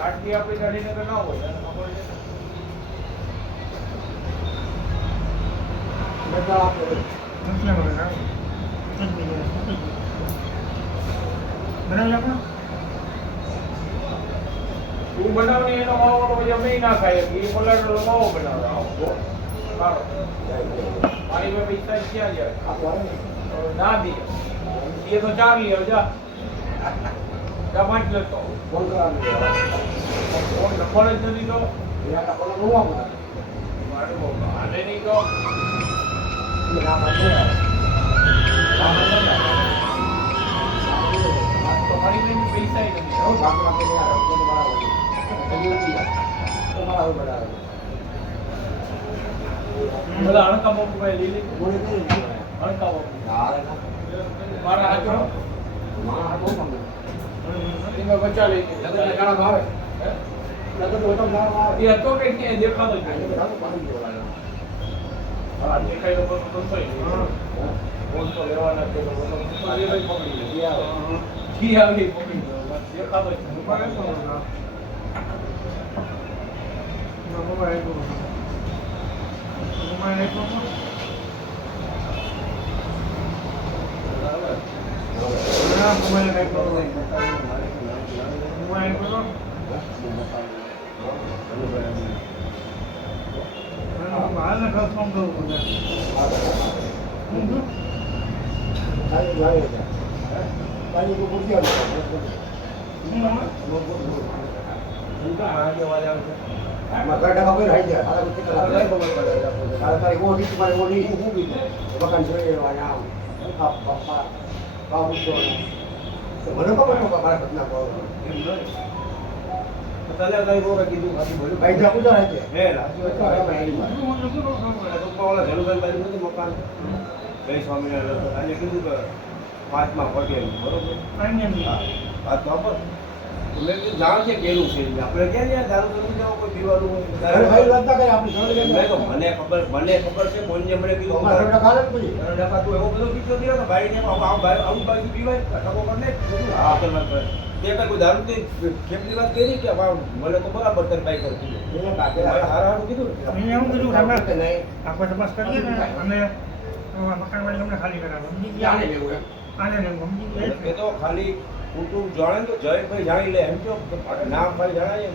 આટલી આપણી ગાડીને તો ના હોય ખબર છે તું બનાવને એનો માવો પછી અમે ના ખાઈએ એ પલાટો માવો બનાવે આવો મારી મેં પૈસા ક્યાં જાય ના દે એ તો 4 લે જા જા 5 લેતો ફોન નંબર જ નથી તો આને નહીં તો મારી મેં પૈસા બધા અણકા મોબાઈલ લઈ લે અણકા મારા હાથો એમાં બચા લઈ આવે એ હતો કે દેખાતો જ હા દેખાય તો ફોન તો લેવાના છે પકડી આવી પકડી દેખાતો જ મોબાઈલ જાણ છે કેવું છે આપણે ક્યાં દારૂ કરી જાવ કોઈ પીવાનું મને ખબર છે કોઈને મને કીધું તું એવો બધો પીછો થયો ને ભાઈ ને આવું ભાઈ પીવાય ટકો કરને હા તે કોઈ દારૂ થી કેમની વાત કરી કે મને તો બરાબર તને બાઈક કરી હારું કીધું મેં એવું કીધું આપણે તપાસ કરીએ ને અમે મકાન વાળી અમને ખાલી કરાવો આને તો ખાલી કુટુંબ જાણે તો જયભાઈ જાણી લે એમ તો નામ ભાઈ જણાય એમ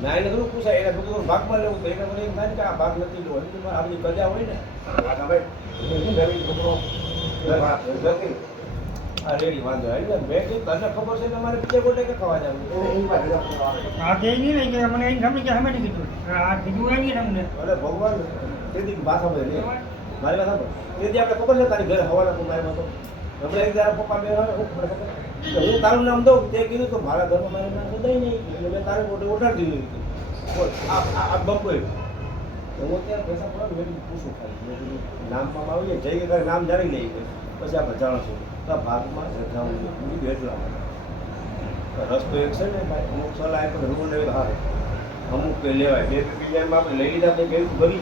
નાઈને થોડું પૂછાય એને થોડું ભાગમાં લેવું તો એને મને એમ થાય કે આ ભાગ નથી લેવો આપણી પ્રજા હોય ને આ રેડી વાંધો એટલે મેં કીધું તને ખબર છે તમારે બીજે ગોટે કે ખવા જવું હા કે નહીં ને કે મને અહીં ગમે કે અમે નહીં કીધું આ કીધું નહીં તમને અરે ભગવાન તેથી ભાષા બોલે મારી વાત તેથી આપણે ખબર છે તારી ઘરે હવાના તો મારી તો આપણે એક જરા પપ્પા બે હું તારું નામ દઉં તે કીધું તો મારા ઘરમાં મારું નામ દઈ નહીં એટલે મેં તારે ઓર્ડર દીધું આ બપોર હું ત્યાં પૈસા પડે મેં પૂછું ખાલી નામમાં આવીએ જઈ કે નામ જાણી લઈએ પછી આપણે જાણશું તો ભાગમાં જજાવું એટલા રસ્તો એક છે ને ભાઈ અમુક સલાહ પણ રૂમ ને હારે અમુક કે લેવાય બે બીજા આપણે લઈ લીધા તો બેવું ભરી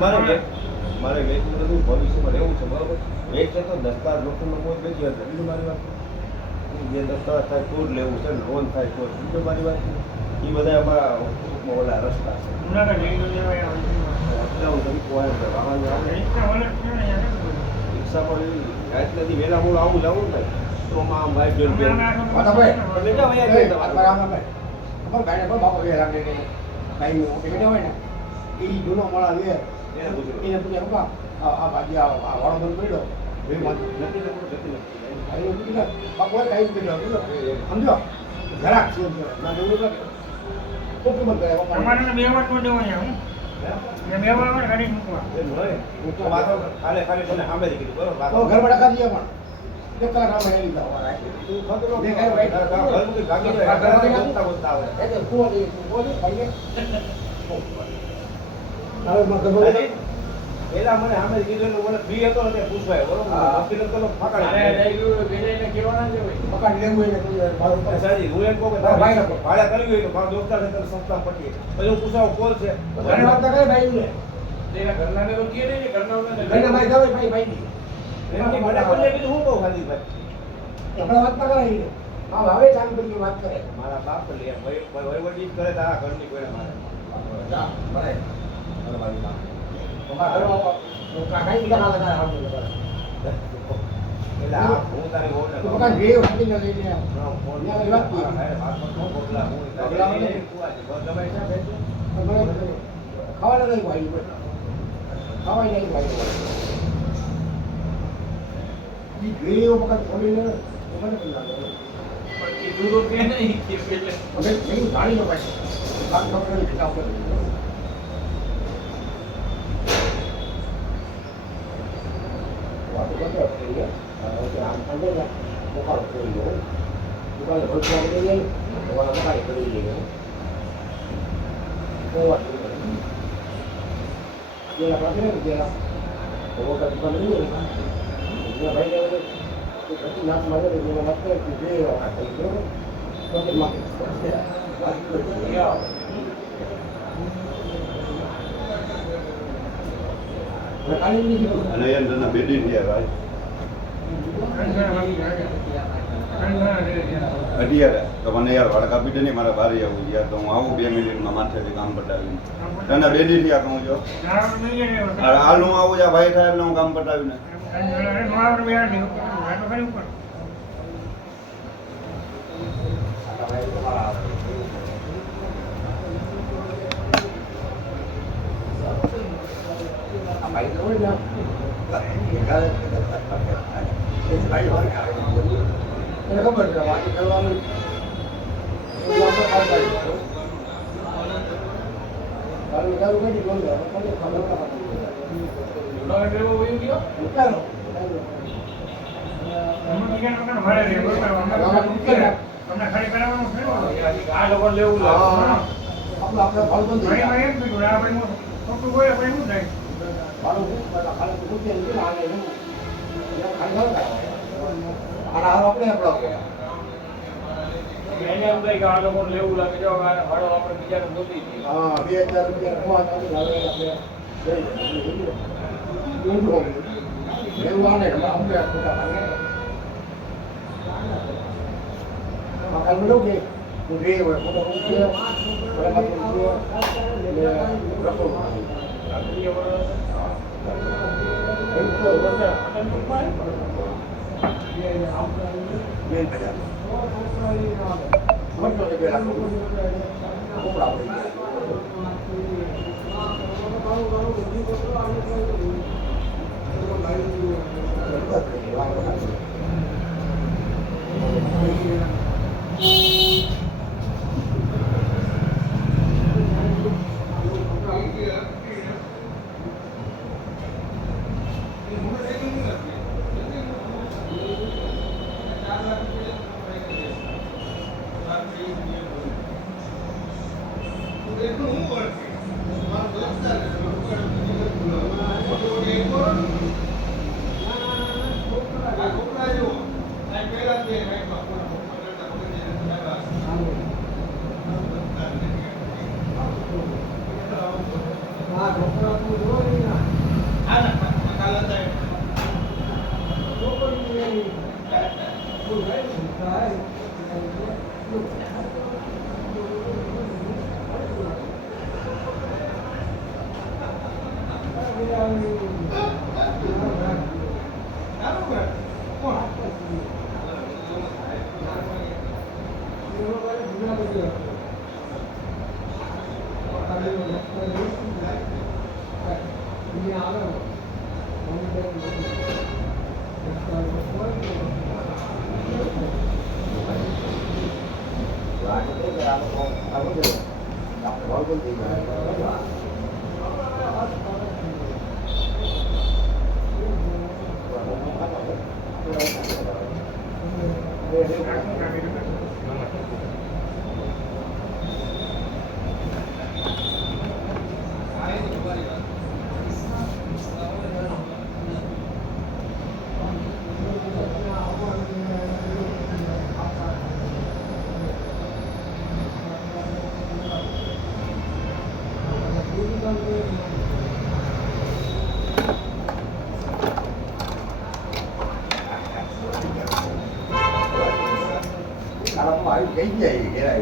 જાય મારે વેચવું બધું ભવિષ્યમાં રહેવું છે બરાબર વેચ છે તો દસ્તાર લોકોનો કોઈ વેચી હશે બીજું મારી વાત જે દસ્તાર થાય તો જ લેવું છે લોન થાય તો બીજું મારી વાત એ બધા અમારા ટૂંકમાં ઓલા રસ્તા છે રિક્ષા પર રાત નથી વહેલા હું આવું જવું ને તો આમ ભાઈ જોઈ જૂનો મળા લે એને પૂછ્યા આ બાજી આ વાળો બંધ પડ્યો સમજો જરાક પેલા મને સામે કીધું મને ફ્રી હતો ને પૂછવાય બરોબર સાજી હું એમ કહું ભાડા કરવી હોય તો મારા દોસ્તાર સંસ્થા પટી પછી હું પૂછાવ કોલ છે તેના ઘરનાને તો કહે નહીં, ઘરના ભાઈ જાવ ભાઈ એમની મને બોલે કીધું હું કહું ખાલી ભાઈ હમણાં વાત ના કરે હા હવે ચાલુ કરી વાત કરે મારા બાપ લે વહીવટી કરે તો આ ઘરની કોઈ મારે જા બરાબર મારી માં તમારા ઘરમાં કાકા ઈ ગાના લગા આવ એટલે આ હું તારી ઓને કાકા જે હતી ને લઈને આવ ફોન ની વાત કરી વાત પર બોલા હું બોલા ને તમે ક્યાં બેઠો ખાવા નહીં ભાઈ ખાવા નહીં ભાઈ ઈ ગયો વખત બોલીને મને પણ લાગે પછી દૂરો કે નહીં કે એટલે હવે મેં જાણી લો ભાઈ વાત ખબર નથી કામ કરે વાત તો કરે છે આમ અંદર મોકાળો કરી લો દુકાને ભરતો આવી જાય તમારા મોકાળી કરી લે તો વાત જેલા પાસે જેલા તો દુકાન લઈ લે ભાઈ ને પછી નામ મારે એને મત કે જે આ થઈ ગયો તો કે માં વાત કરી યા અને એના બેડી થયા ભાઈ અત્યારે તો મને યાર વાળ કાપી દે ને મારા બારી આવું યાર તો હું આવું 2 મિનિટમાં માથેથી કામ પટાવીને તને બેડી થયા કહું છો હાલ હું આવું જા ભાઈ થાય એટલે હું કામ પટાવીને ભાઈ ખબર ને એને ખબર છે વાત કરવાનું આ લોકો લેવું લાગે આપણે ફળ બંધ થઈ ગયા મારું ખાલી પૂછે ને આને હું ખાલી આના આપણે આપણો એને એમ થાય કે આ લોકો લેવું લાગે જો ભાડો આપણે બીજાને ગોતી દઈએ. હા 2000 રૂપિયા ખોવા ચાલુ હવે આપણે લેવું આને આપણે ખોટા ભાગે મકાન લો કે હું રે હોય ખોટો રૂપિયા બરાબર રૂપિયા રખો cái gì cái này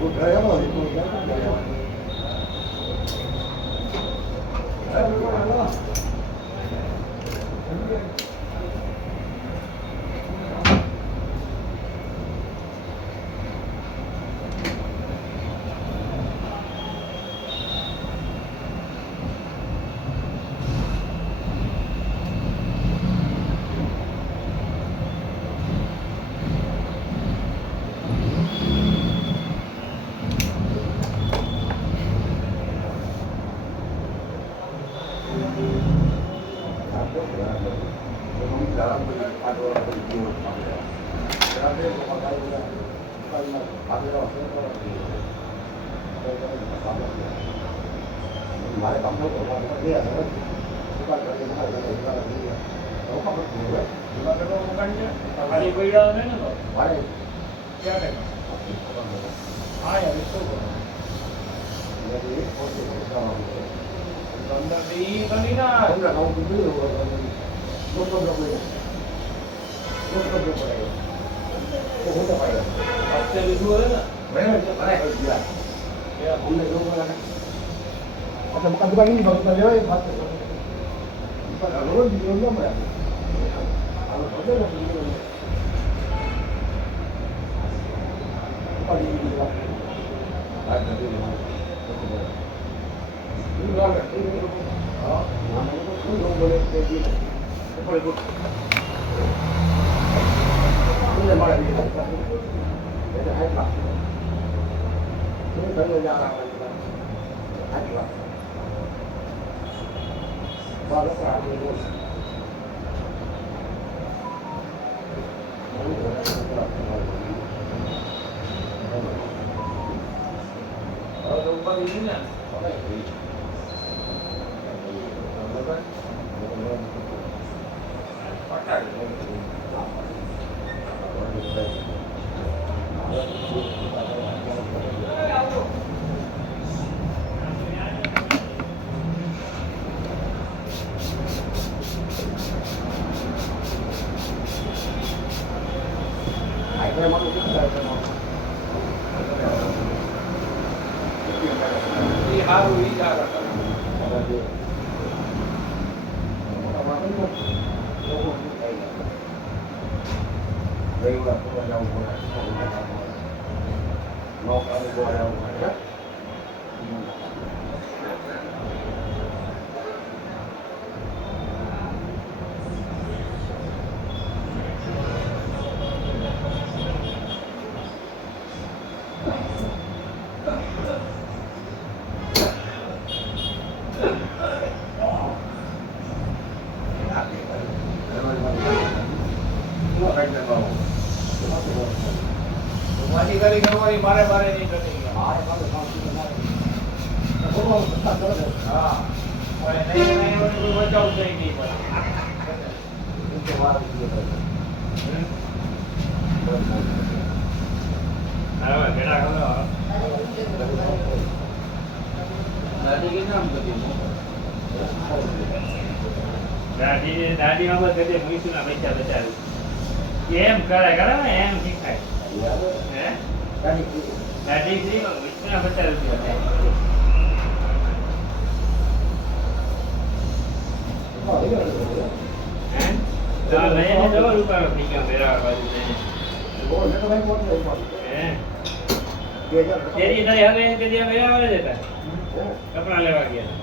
cũng chơi lắm rồi tôi nhớ không chơi rồi. Lại tổng số của nó kia nữa. Chúng ta có thể nói là nó không có nhiều đấy. Nó không canh chứ. Phải đi bây giờ đấy nữa. Phải đây. Ra đây. Ai ở đây rồi. Giờ thì có thể cho Còn đi na. cũng là không cứ không có đâu rồi. Không có đâu rồi. Không có phải. Học xe đi thua đấy nè. Mấy người ở đây rồi gì à? Hôm nay không có này. Bukan ini baru saja ya, Pak. Bukan alur di dalam mana? Alur saja yang di dalam. Apa di dalam? Ada di dalam. Ini ada. Oh, namanya itu belum boleh jadi. Boleh bu. Ini mana di dalam? Ada apa? Ini kan jarang ada. Ada. Ba nó cả đi luôn. Đâu có đi nè. Bắt cả đi haru đi ra rồi. Đây là cái dầu của này. Nó có cái dầu này. મારી કરી તમારી મારે મારે નહીં કરી. હા. ઓય નહીં નહીં ઓય બચાવ થઈ ગઈ પણ. હવે કેડા ખલો. દાદી કે નામ કરી. દાદી માં બસ કદે મુઈસુના પૈસા બચાવી. એમ કરે ને એમ શીખાય. હે? દાદી શ્રી મુઈસુના બચાવી છે. હે? તો લઈને જવો રૂપારો થઈ ગયો મેરા બાજુ લઈને. હે? તેરી નહીં હવે કે જે મેરા વાળા જતા. કપડા લેવા ગયા.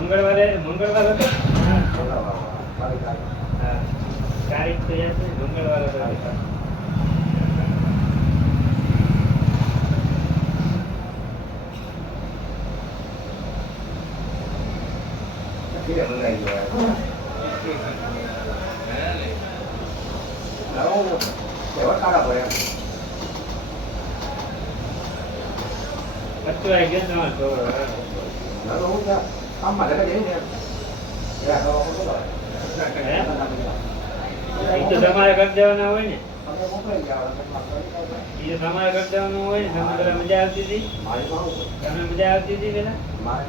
મંગળવારે હતો. હા તારીખ તો યાદ છે. મંગળવારે હતો. Actually, I guess not. Không mà để cái gì nè. Dạ đâu không có rồi. એ તો તમારે કરી દેવાના હોય ને. તમે મોકલી જાવ એ તમારે કરી દેવાનું હોય ને. તમને પેલા મજા આવતી હતી. તમને મજા આવતી હતી પેલા. મારે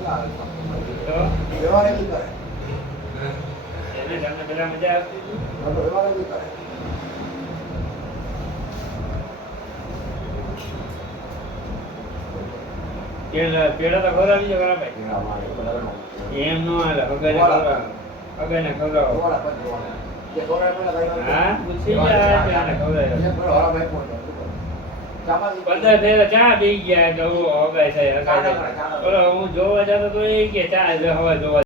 તો વ્યવહાર એ કરે એને તમને પેલા મજા આવતી હતી પેડા તો ખવડાવી દો ખરા ભાઈ એમ નો હાલે અગાને ખવડાવો હા પૂછી જાય તેને ખવડાવ્યો 15 થયેલા ચા પી ગયા એટલે અગાય થાય ઓલો હું જોવા જતો તો એ કે ચા હવા જોવા